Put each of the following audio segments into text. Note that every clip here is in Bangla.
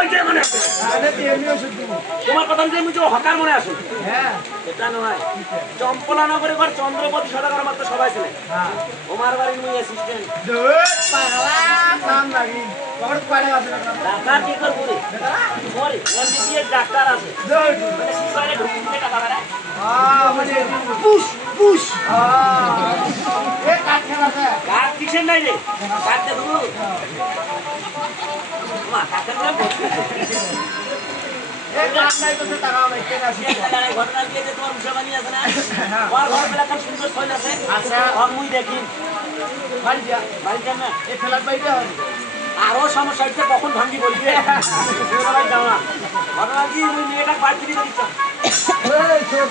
ওইটাই মনে আছে তোমার কথা যে মুই হকার মনে আসো হ্যাঁ এটা নয় চম্পলা নগরে ঘর চন্দ্রপতি সদাগর মাত্র সবাই ছিলেন হ্যাঁ ওমার বাড়ি মুই অ্যাসিস্ট্যান্ট পাগলা নাম লাগি কত পাড়ে আছে ডাক্তার কি করব রে ওরে এমবিবিএস ডাক্তার আছে মানে কি করে ঢুকতে টাকা বাড়া মানে পুশ পুশ এ কাট খেলা আছে কাট কিছেন নাই রে কাট দে গুরু মা কাটের না বলতে এ কাট নাই তো টাকা নাই কেন আছে ঘটনা দিয়ে যে তোমার মুশাবানি আছে না ওর ঘর মেলা খুব সুন্দর ছয় আছে আচ্ছা আর মুই দেখি বাড়ি যা না এই ফেলার বাইরে হবে আরো সমস্যা হচ্ছে কখন ভাঙ্গি বলবি ভাই যাও না ঘটনা কি মুই মেয়েটা বাড়ি দিতে দিচ্ছ এই সব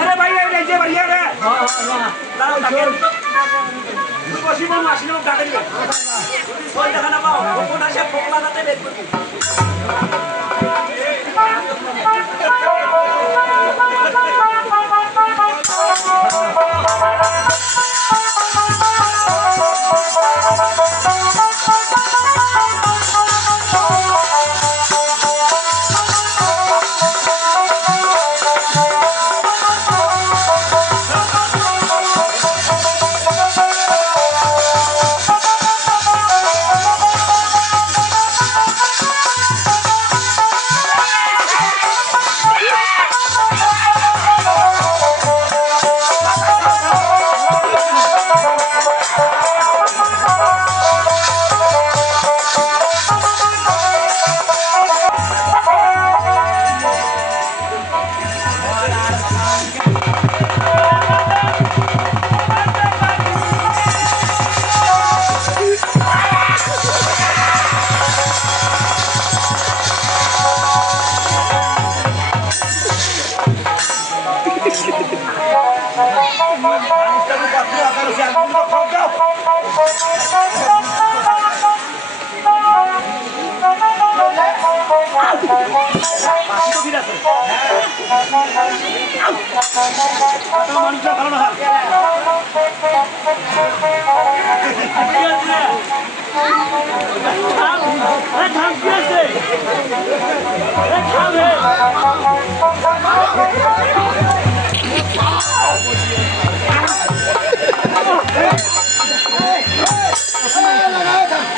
আরে ভাই এই যে বাড়ি রে হ্যাঁ হ্যাঁ দাঁড়াও তাকে তুই বসি বল মাসিনে মুখ ডাকে দিবে তুই সই দেখা না পাও কোন আসে ফোকলা দাতে বের করবি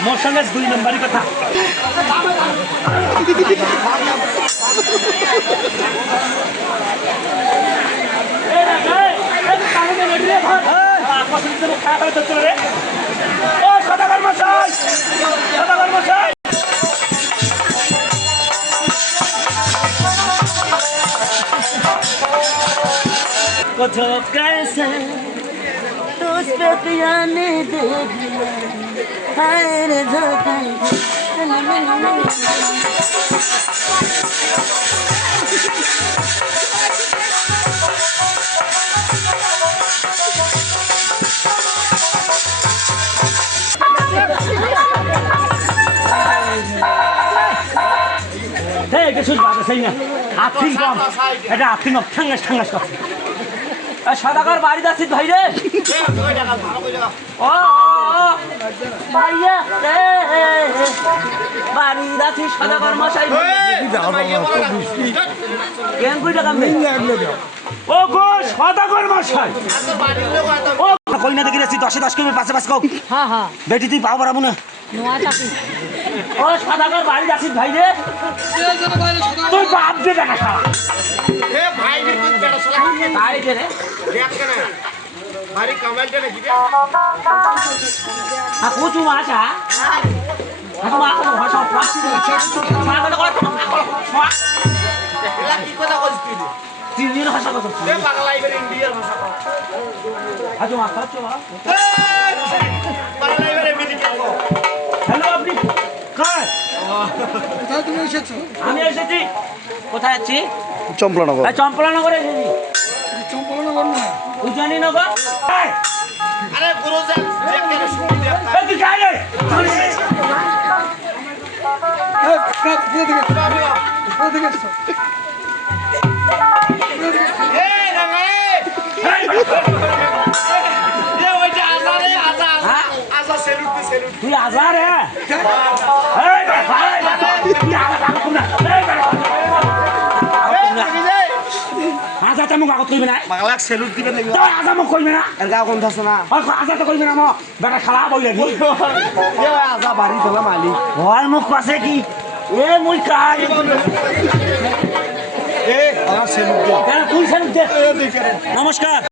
মোর সঙ্গে 2 নম্বরই কথা Kocok kaisa, tus petiane degiya, hai re jokai. Hey, কিছু বাজে সেই না আর্থিক কম এটা আর্থিক ঠাঙ্গাস ঠাঙ্গাস কথা সদাগর বাড়ি যাচ্ছিস ভাই রে ও ভাইয়া বাড়ি যাচ্ছিস সদাগর মশাই কেন কই টাকা ও গো সদাগর মশাই ও কই না দেখি রে 10 কিলো পাশে পাশ কও হ্যাঁ হ্যাঁ বেটি তুই পাও বাড়াবো না নোয়া চাকরি ও সদাগর বাড়ি যাচ্ছিস ভাই রে তুই বাপ দে টাকা খাওয়া এ ভাই রে তুই বেটা শালা ভাই রে দেখ কেন ভারী কমেন্ট নে কি আ কোচু মাছা আ মা কো ভাষা ফাসি মা কো এলা কি কথা কইছিস তুই তিনির ভাষা কথা এ পাগলা ইবের ইন্ডিয়ার ভাষা কও আজো মা খাচ্ছো পাগলা ইবের মেডিকেল কও হ্যালো আপনি কার কোথায় তুমি এসেছো? আমি এসেছি কোথায় আছি চম্পলানগর। চম্পলানগরে এসেছি চম্পলানগর না, উজানিনগর আরে গুরুজি যে কেন শুনি দে এই তুই কাই রে কোথা থেকে এসেছো? এ রাঙা এ ওইটা আজা রে আজা আজা সেলুট দি সেলুট তুই আজার হ্যাঁ এই বেটা, এই বেটা, তুই আগত আগত কম না, এই বেটা। আজা তা মোক আগত কইবে না বাংলাক সেলুট দিবেন লাগিব তই আজা মোক কইবে না এর গা কোন থাছে না আজা তো কইবে না মোক বেটা খালা বই লাগি এ আজা বাড়ি তোলা মালিক হয় মোক পাছে কি এ মুই কাই এ আমার সেলুট দে তুই নমস্কার